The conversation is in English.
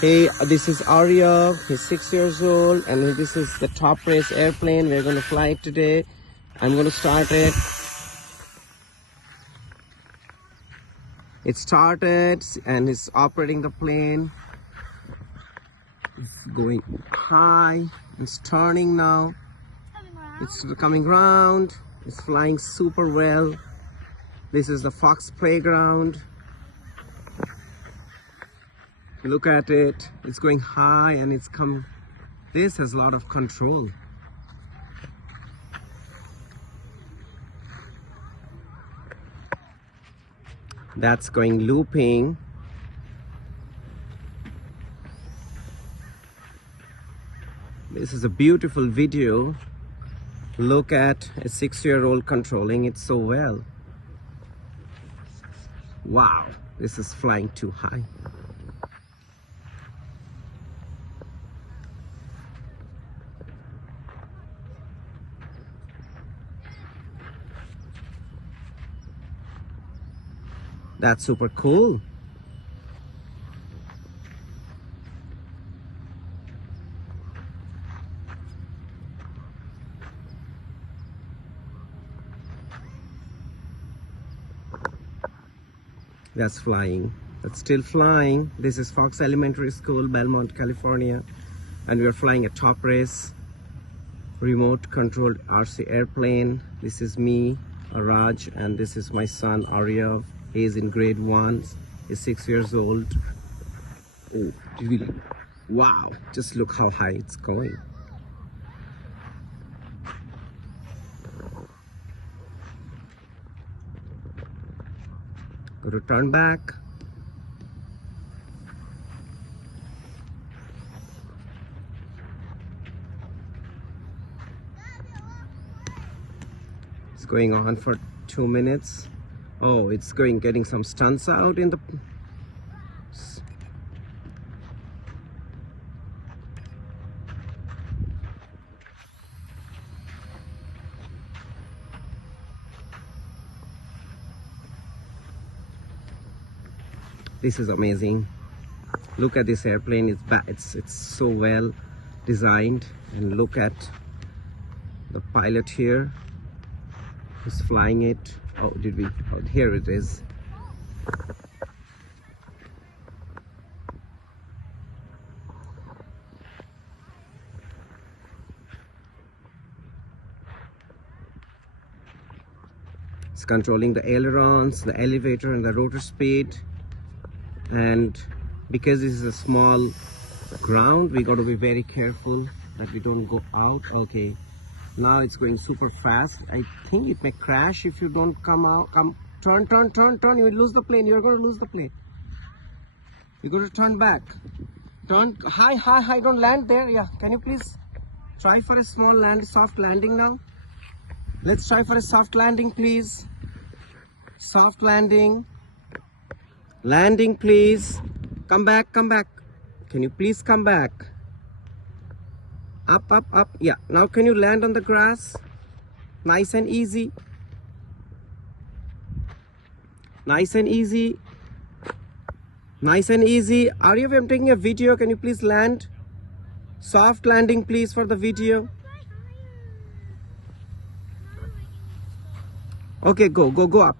Hey, this is Aaryav. He's 6 years old, and this is the top race airplane. We're going to fly it today. I'm going to start it. It started, and it's operating the plane. It's going high. It's turning now. It's coming round. It's flying super well. This is the Fox playground. Look at it. It's going high and it's come. This has a lot of control. That's going looping. This is a beautiful video. Look at a 6-year-old controlling it so well. Wow, this is flying too high. That's super cool. That's flying. That's still flying. This is Fox Elementary School, Belmont, California. And we're flying a top race, remote controlled RC airplane. This is me, Raj, and this is my son, Aaryav. He's in grade 1. He's 6 years old. Oh, really? Wow, just look how high it's going. Go to turn back. It's going on for 2 minutes. Oh, it's getting some stunts out in the. This is amazing. Look at this airplane. It's so well designed, and look at the pilot here who's flying it. Oh, did we? Oh, here it is. It's controlling the ailerons, the elevator, and the rotor speed. And because this is a small ground, we got to be very careful that we don't go out. Okay, now it's going super fast. I think it may crash if you don't come out. Turn. You will lose the plane. You're going to lose the plane. You're going to turn back. Turn high. Don't land there. Yeah. Can you please try for a soft landing now? Let's try for a soft landing, please. Soft landing. Landing, please. Come back. Can you please come back? Up. Yeah. Now can you land on the grass? Nice and easy. Aaryav, I'm taking a video. Can you please land? Soft landing, please, for the video. Okay, go up.